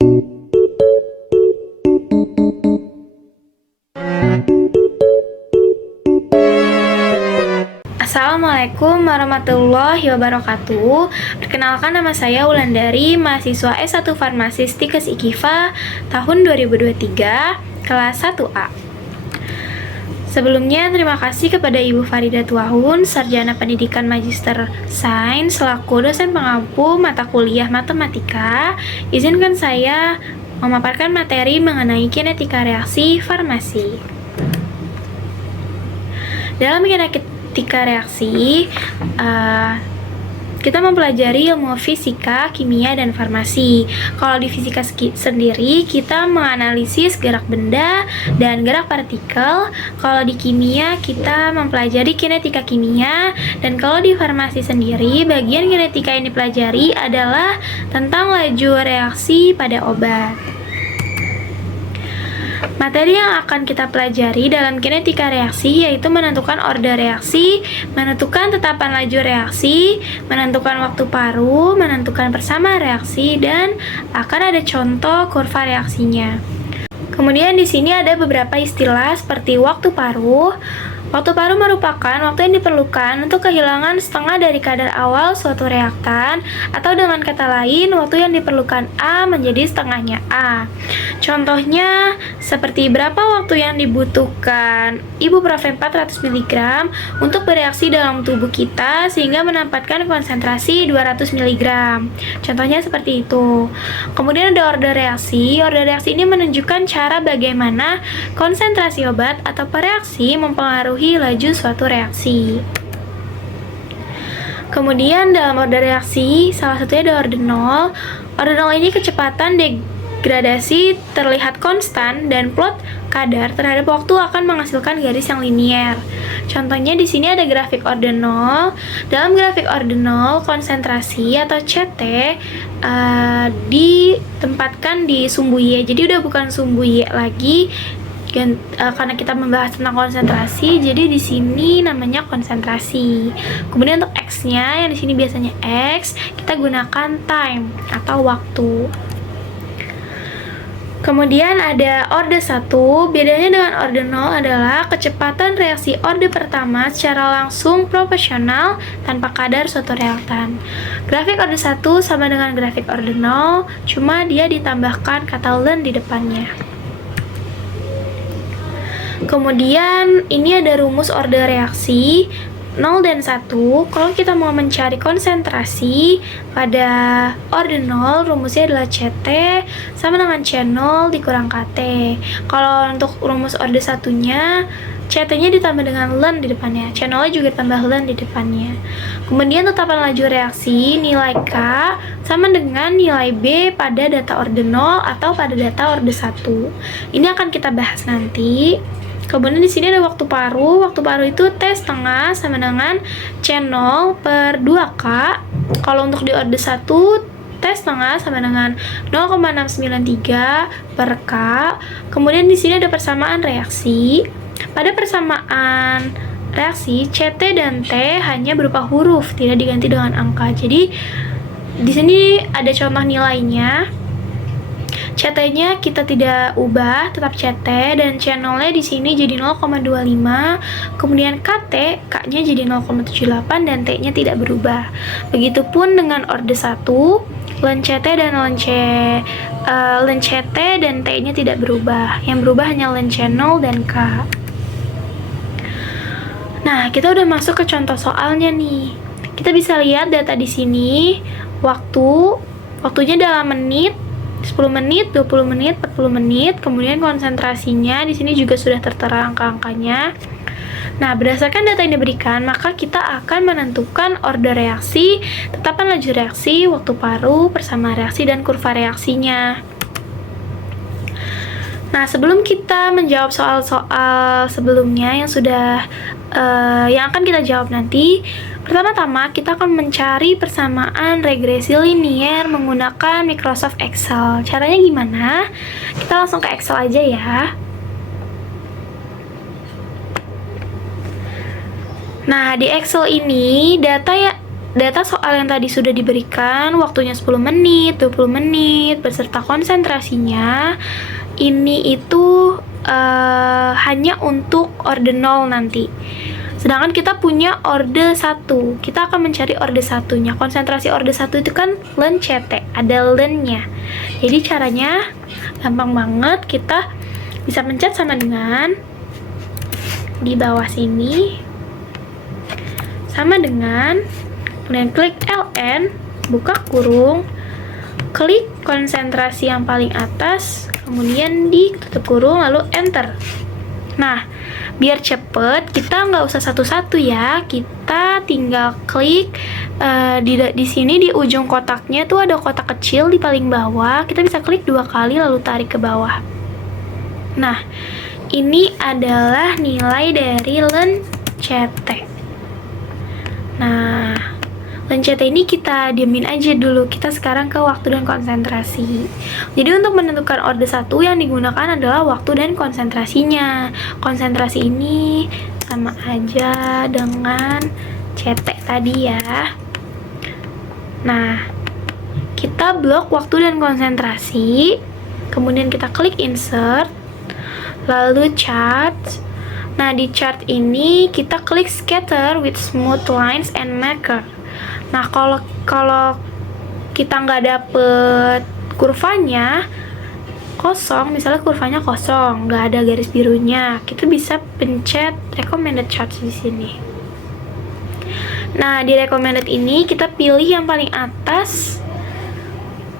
Assalamualaikum warahmatullahi wabarakatuh. Perkenalkan, nama saya Wulandari, mahasiswa S1 Farmasi Stikes IKIFA tahun 2023, kelas 1A. Sebelumnya, terima kasih kepada Ibu Farida Tuahun, Sarjana Pendidikan Magister Sains, selaku dosen pengampu mata kuliah Matematika. Izinkan saya memaparkan materi mengenai kinetika reaksi farmasi. Dalam kinetika reaksi, kita mempelajari ilmu fisika, kimia, dan farmasi. Kalau di fisika sendiri, kita menganalisis gerak benda dan gerak partikel. Kalau di kimia, kita mempelajari kinetika kimia. Dan kalau di farmasi sendiri, bagian kinetika yang dipelajari adalah tentang laju reaksi pada obat. Materi yang akan kita pelajari dalam kinetika reaksi yaitu menentukan order reaksi, menentukan tetapan laju reaksi, menentukan waktu paruh, menentukan persamaan reaksi, dan akan ada contoh kurva reaksinya. Kemudian di sini ada beberapa istilah seperti waktu paruh. Waktu paruh merupakan waktu yang diperlukan untuk kehilangan setengah dari kadar awal suatu reaktan, atau dengan kata lain, waktu yang diperlukan A menjadi setengahnya A. Contohnya, seperti berapa waktu yang dibutuhkan ibuprofen 400 mg untuk bereaksi dalam tubuh kita sehingga mendapatkan konsentrasi 200 mg. Contohnya seperti itu. Kemudian ada order reaksi. Order reaksi ini menunjukkan cara bagaimana konsentrasi obat atau pereaksi mempengaruhi laju suatu reaksi. Kemudian dalam order reaksi, salah satunya ada order 0. Order 0 ini kecepatan degradasi terlihat konstan dan plot kadar terhadap waktu akan menghasilkan garis yang linier. Contohnya di sini ada grafik order 0. Dalam grafik order 0, konsentrasi atau CT ditempatkan di sumbu Y. Jadi udah bukan sumbu Y lagi. Karena kita membahas tentang konsentrasi, jadi di sini namanya konsentrasi. Kemudian untuk X-nya, yang di sini biasanya X, kita gunakan time atau waktu. Kemudian ada order 1. Bedanya dengan order 0 adalah kecepatan reaksi order pertama secara langsung proporsional tanpa kadar suatu reaktan. Grafik order 1 sama dengan grafik order 0, cuma dia ditambahkan kata ln di depannya. Kemudian ini ada rumus order reaksi 0 dan 1. Kalau kita mau mencari konsentrasi pada order 0, rumusnya adalah CT sama dengan C0 dikurang KT. Kalau untuk rumus order 1-nya, CT-nya ditambah dengan ln di depannya, C0-nya juga ditambah ln di depannya. Kemudian tetapan laju reaksi, nilai K sama dengan nilai B pada data order 0 atau pada data order 1. Ini akan kita bahas nanti. Kemudian di sini ada waktu paruh. Waktu paruh itu T setengah sama dengan C0 per 2K. Kalau untuk di order 1, T setengah sama dengan 0,693 per K. Kemudian di sini ada persamaan reaksi. Pada persamaan reaksi, CT dan T hanya berupa huruf, tidak diganti dengan angka. Jadi di sini ada contoh nilainya. CT-nya kita tidak ubah, tetap CT, dan C0-nya di sini jadi 0,25. Kemudian KT, K-nya jadi 0,78 dan T-nya tidak berubah. Begitupun dengan order 1, ln CT dan ln CT dan T-nya tidak berubah. Yang berubah hanya ln C0 dan K. Nah, kita udah masuk ke contoh soalnya nih. Kita bisa lihat data di sini, waktunya dalam menit, 10 menit, 20 menit, 40 menit, kemudian konsentrasinya di sini juga sudah tertera angka-angkanya. Nah, berdasarkan data yang diberikan, maka kita akan menentukan order reaksi, tetapan laju reaksi, waktu paruh, persamaan reaksi, dan kurva reaksinya. Nah, sebelum kita menjawab soal-soal sebelumnya yang akan kita jawab nanti, pertama-tama kita akan mencari persamaan regresi linier menggunakan Microsoft Excel. Caranya gimana? Kita langsung ke Excel aja ya. Nah, di Excel ini data soal yang tadi sudah diberikan, waktunya 10 menit, 20 menit, beserta konsentrasinya. Ini itu hanya untuk orde 0 nanti. Sedangkan kita punya orde 1. Kita akan mencari orde 1-nya. Konsentrasi orde 1 itu kan len CT, ada len-nya. Jadi caranya gampang banget, kita bisa pencet sama dengan di bawah sini, sama dengan, kemudian klik ln, buka kurung, klik konsentrasi yang paling atas, kemudian ditutup kurung, lalu enter. Nah, biar cepet, kita nggak usah satu-satu ya, kita tinggal klik di sini di ujung kotaknya tuh ada kotak kecil di paling bawah, kita bisa klik 2 kali lalu tarik ke bawah. Nah, ini adalah nilai dari len CT. Nah, len CT ini kita diamin aja dulu. Kita sekarang ke waktu dan konsentrasi. Jadi untuk menentukan orde 1 yang digunakan adalah waktu dan konsentrasinya. Konsentrasi ini sama aja dengan CT tadi ya. Nah, kita blok waktu dan konsentrasi. Kemudian kita klik insert, lalu chart. Nah, di chart ini kita klik scatter with smooth lines and marker. Nah, kalau kita nggak dapet kurvanya kosong, misalnya kurvanya kosong, nggak ada garis birunya, kita bisa pencet recommended charts di sini. Nah, di recommended ini kita pilih yang paling atas,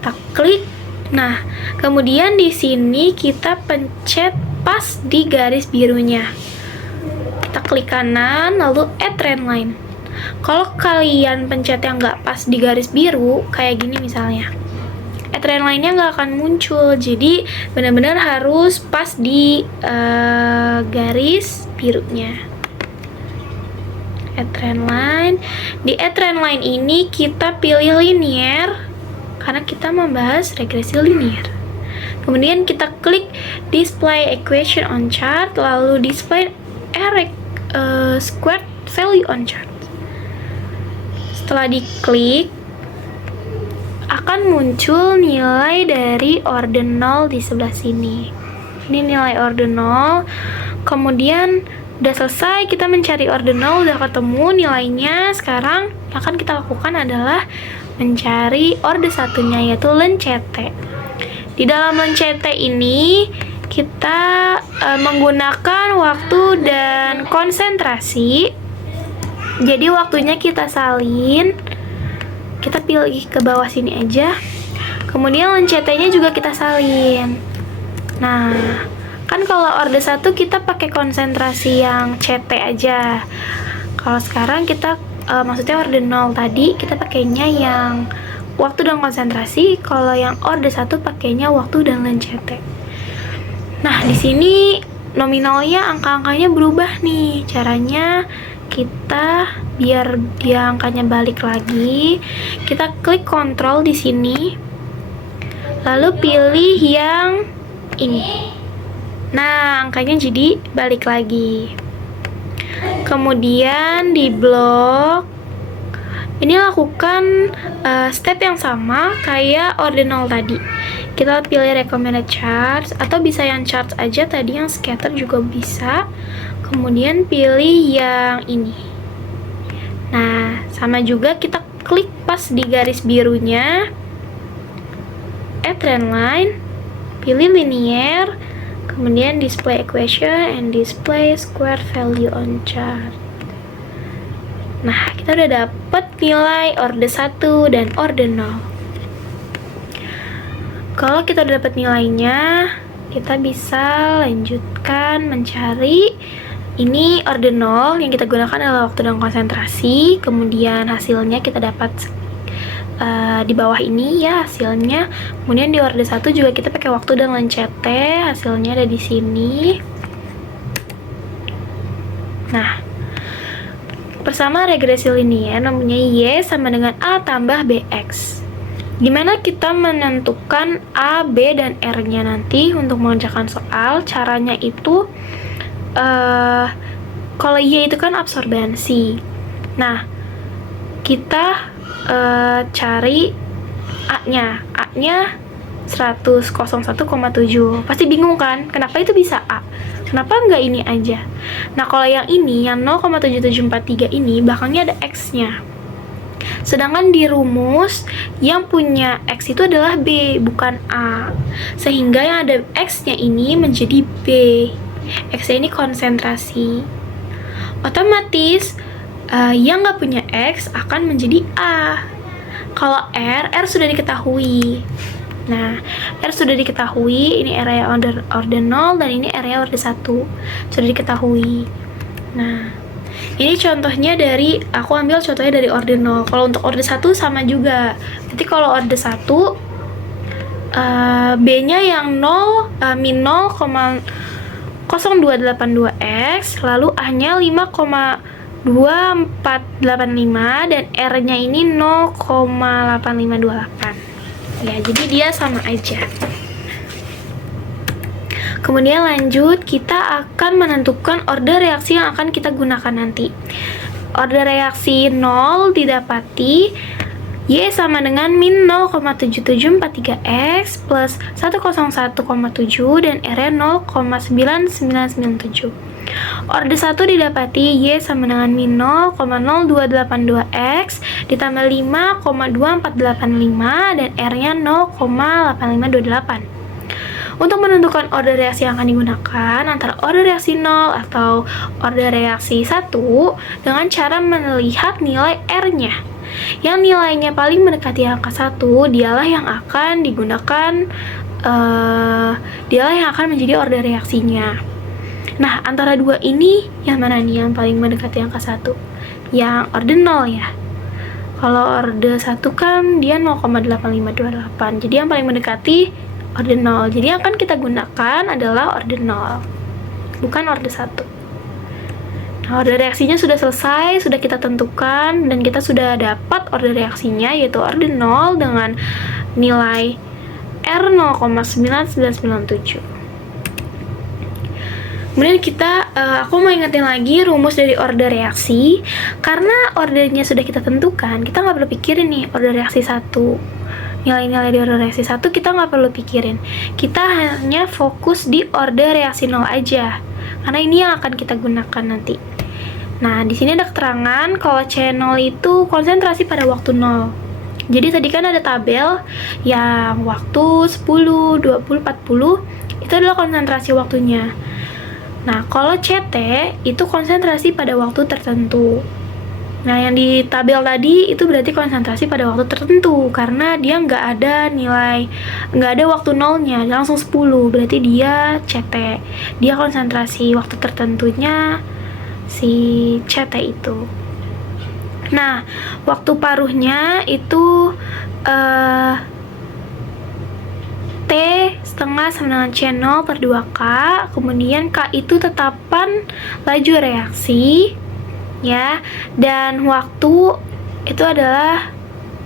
kita klik. Nah, kemudian di sini kita pencet pas di garis birunya. Kita klik kanan, lalu add trendline. Kalau kalian pencet yang nggak pas di garis biru, kayak gini misalnya, add trendline-nya nggak akan muncul. Jadi benar-benar harus pas di garis birunya. Add trendline. Di add trendline ini kita pilih linear, karena kita membahas regresi linear. Kemudian kita klik display equation on chart, lalu display squared value on chart. Setelah diklik, akan muncul nilai dari orde 0 di sebelah sini. Ini nilai orde 0. Kemudian udah selesai, kita mencari orde 0, udah ketemu nilainya. Sekarang yang akan kita lakukan adalah mencari orde 1-nya, yaitu len CT. Di dalam len CT ini kita menggunakan waktu dan konsentrasi. Jadi waktunya kita salin, kita pilih ke bawah sini aja. Kemudian len CT-nya juga kita salin. Nah, kan kalau orde 1 kita pakai konsentrasi yang CT aja. Kalau sekarang kita maksudnya orde 0 tadi kita pakainya yang waktu dan konsentrasi. Kalau yang orde 1 pakainya waktu dan len CT. Nah, di sini nominalnya angka-angkanya berubah nih. Caranya kita biar dia angkanya balik lagi, kita klik kontrol di sini. Lalu pilih yang ini. Nah, angkanya jadi balik lagi. Kemudian di blok ini lakukan step yang sama kayak orde 0 tadi. Kita pilih recommended charts, atau bisa yang charts aja tadi, yang scatter juga bisa. Kemudian pilih yang ini. Nah, sama juga kita klik pas di garis birunya, add trendline, pilih linear, kemudian display equation and display square value on chart. Nah, kita udah dapet nilai orde 1 dan orde 0. Kalau kita udah dapet nilainya, kita bisa lanjutkan mencari. Ini orde 0 yang kita gunakan adalah waktu dan konsentrasi. Kemudian hasilnya kita dapat di bawah ini ya hasilnya. Kemudian di orde 1 juga kita pakai waktu dan len CT, hasilnya ada di sini. Nah, bersama regresi linear namanya Y sama dengan A tambah BX. Gimana kita menentukan A, B, dan R-nya nanti untuk mengerjakan soal? Caranya itu, kalau Y itu kan absorbensi. Nah, kita cari A-nya. A-nya 101,7. Pasti bingung kan? Kenapa itu bisa A? Kenapa nggak ini aja? Nah, kalau yang ini, yang 0,7743 ini, belakangnya ada X-nya. Sedangkan di rumus, yang punya X itu adalah B, bukan A. Sehingga yang ada X-nya ini menjadi B. X-nya ini konsentrasi. Otomatis, yang nggak punya X akan menjadi A. Kalau R sudah diketahui. Nah, R sudah diketahui, ini area order 0 dan ini area order 1. Sudah diketahui. Nah, ini contohnya dari, aku ambil contohnya dari order 0. Kalau untuk order 1 sama juga. Nanti kalau order 1, B-nya yang 0, min 0,0282X, lalu A-nya 5,2485 dan R-nya ini 0,8528. Ya, jadi dia sama aja. Kemudian lanjut, kita akan menentukan order reaksi yang akan kita gunakan nanti. Order reaksi 0 didapati Y sama dengan min 0,7743X plus 101,7 dan R-nya 0,9997. Order 1 didapati Y sama dengan min 0,0282X ditambah 5,2485 dan R-nya 0,8528. Untuk menentukan order reaksi yang akan digunakan antara order reaksi 0 atau order reaksi 1 dengan cara melihat nilai R-nya. Yang nilainya paling mendekati angka 1, dialah yang akan digunakan, dialah yang akan menjadi order reaksinya. Nah, antara dua ini, yang mana nih yang paling mendekati angka 1? Yang order 0 ya. Kalau order 1 kan dia 0,8528. Jadi yang paling mendekati order 0. Jadi yang akan kita gunakan adalah order 0. Bukan order 1. Nah, order reaksinya sudah selesai, sudah kita tentukan, dan kita sudah dapat order reaksinya, yaitu order 0 dengan nilai R 0,9997. Kemudian aku mau ingetin lagi rumus dari order reaksi. Karena ordernya sudah kita tentukan, kita nggak perlu pikirin nih order reaksi 1. Nilai-nilai di order reaksi 1 kita nggak perlu pikirin. Kita hanya fokus di order reaksi 0 aja. Karena ini yang akan kita gunakan nanti. Nah, di sini ada keterangan kalau C0 itu konsentrasi pada waktu 0. Jadi tadi kan ada tabel yang waktu 10, 20, 40 itu adalah konsentrasi waktunya. Nah, kalau CT itu konsentrasi pada waktu tertentu. Nah, yang di tabel tadi itu berarti konsentrasi pada waktu tertentu, karena dia nggak ada waktu nolnya, langsung 10, berarti dia CT. Dia konsentrasi waktu tertentunya si CT itu. Nah, waktu paruhnya itu T setengah sama dengan C0 per 2K, kemudian K itu tetapan laju reaksi, ya, dan waktu itu adalah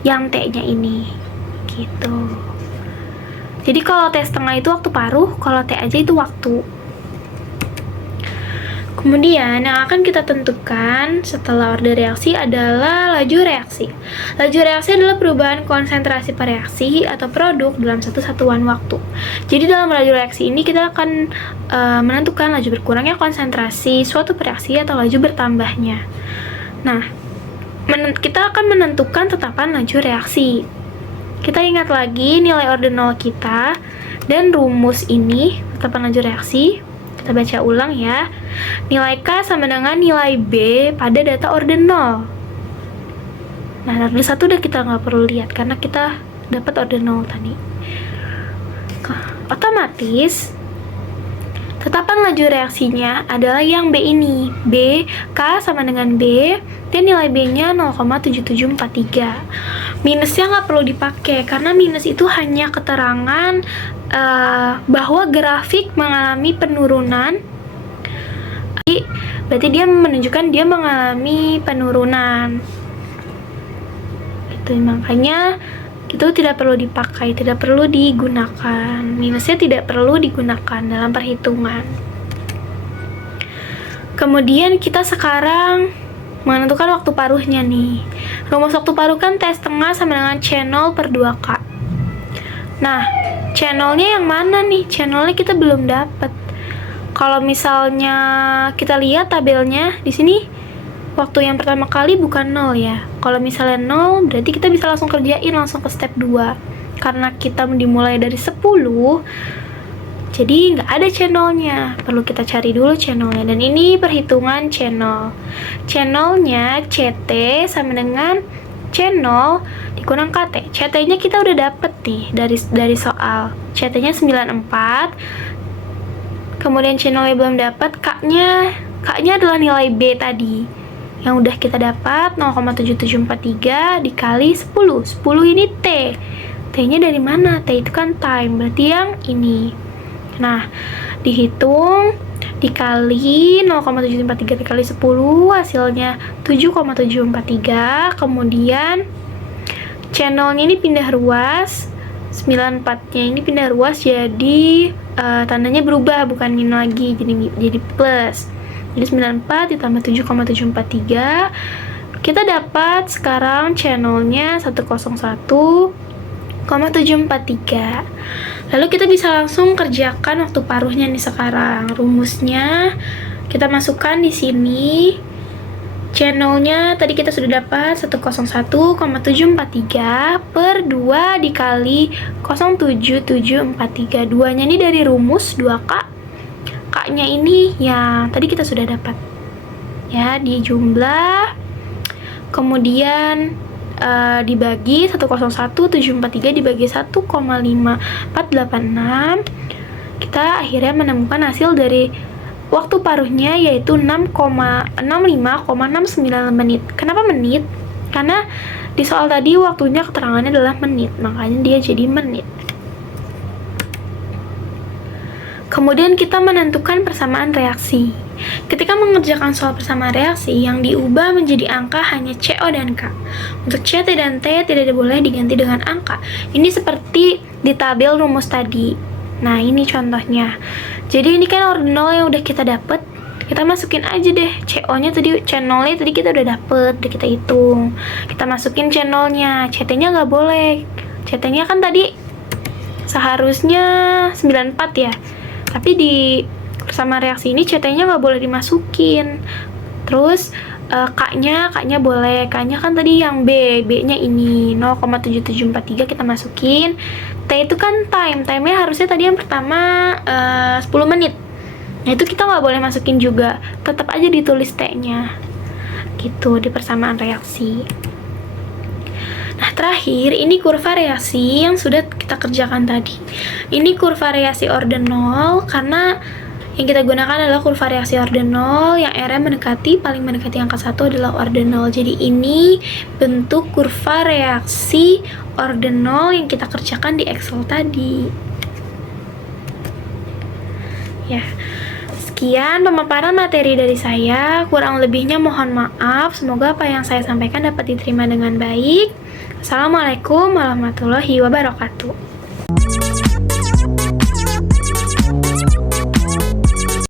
yang T-nya ini, gitu. Jadi kalau T setengah itu waktu paruh, kalau T aja itu waktu. Kemudian yang akan kita tentukan setelah order reaksi adalah laju reaksi. Laju reaksi adalah perubahan konsentrasi per reaksi atau produk dalam satu satuan waktu. Jadi dalam laju reaksi ini kita akan menentukan laju berkurangnya konsentrasi suatu reaksi atau laju bertambahnya. Nah, kita akan menentukan tetapan laju reaksi. Kita ingat lagi nilai order 0 kita dan rumus ini, tetapan laju reaksi. Kita baca ulang ya. Nilai K sama dengan nilai B pada data order 0. Nah, order 1 udah kita nggak perlu lihat karena kita dapat order 0 tadi. Otomatis tetapan laju reaksinya adalah yang B ini. B, K sama dengan B, dan nilai B-nya 0,7743. Minusnya nggak perlu dipakai, karena minus itu hanya keterangan bahwa grafik mengalami penurunan. Berarti dia menunjukkan dia mengalami penurunan. Itu makanya itu tidak perlu dipakai, tidak perlu digunakan. Minusnya tidak perlu digunakan dalam perhitungan. Kemudian kita sekarang menentukan waktu paruhnya nih. Rumus waktu paruh kan T setengah sama dengan C0 per 2K. Nah, C0-nya yang mana nih? C0-nya kita belum dapat. Kalau misalnya kita lihat tabelnya di sini, waktu yang pertama kali bukan 0 ya. Kalau misalnya 0, berarti kita bisa langsung kerjain langsung ke step 2. Karena kita dimulai dari 10, jadi nggak ada channelnya, perlu kita cari dulu channelnya. Dan ini perhitungan channel. Channelnya CT sama dengan channel dikurang KT. CT-nya kita udah dapet nih dari soal. CT-nya 94. Kemudian channelnya belum dapat, K-nya adalah nilai B tadi. Yang udah kita dapat 0,7743 dikali 10. 10 ini T. T-nya dari mana? T itu kan time, berarti yang ini. Nah, dihitung dikali 0,743 dikali 10, hasilnya 7,743. Kemudian channelnya ini pindah ruas, 94-nya ini pindah ruas, jadi tandanya berubah, bukan min lagi, jadi plus. Jadi 94 ditambah 7,743, kita dapat sekarang channelnya 101,743. Lalu kita bisa langsung kerjakan waktu paruhnya nih sekarang. Rumusnya kita masukkan di sini. Channelnya tadi kita sudah dapat 101,743 per 2 dikali 07743. Duanya ini dari rumus 2K. K-nya ini yang tadi kita sudah dapat. Ya, dijumlah. Kemudian dibagi 101,743 dibagi 1,5486, kita akhirnya menemukan hasil dari waktu paruhnya yaitu 6,65,69 menit. Kenapa menit? Karena di soal tadi waktunya keterangannya adalah menit, makanya dia jadi menit. Kemudian kita menentukan persamaan reaksi. Ketika mengerjakan soal persamaan reaksi, yang diubah menjadi angka hanya CO dan K. Untuk CT dan T tidak boleh diganti dengan angka. Ini seperti di tabel rumus tadi. Nah, ini contohnya. Jadi ini kan ordinal yang udah kita dapet. Kita masukin aja deh CO-nya tadi, channelnya tadi kita udah dapet, udah kita hitung. Kita masukin channelnya, CT-nya nggak boleh. CT-nya kan tadi seharusnya 94 ya. Tapi di persamaan reaksi ini CT-nya nggak boleh dimasukin. Terus K-nya boleh. K-nya kan tadi yang B-nya ini 0,7743 kita masukin. T itu kan time-nya harusnya tadi yang pertama 10 menit. Nah itu kita nggak boleh masukin juga, tetap aja ditulis T-nya gitu di persamaan reaksi. Nah, terakhir ini kurva reaksi yang sudah kita kerjakan tadi. Ini kurva reaksi ordinal karena yang kita gunakan adalah kurva reaksi ordinal yang R-nya paling mendekati angka 1 adalah ordinal. Jadi ini bentuk kurva reaksi ordinal yang kita kerjakan di Excel tadi. Ya. Sekian pemaparan materi dari saya, kurang lebihnya mohon maaf. Semoga apa yang saya sampaikan dapat diterima dengan baik. Assalamualaikum warahmatullahi wabarakatuh.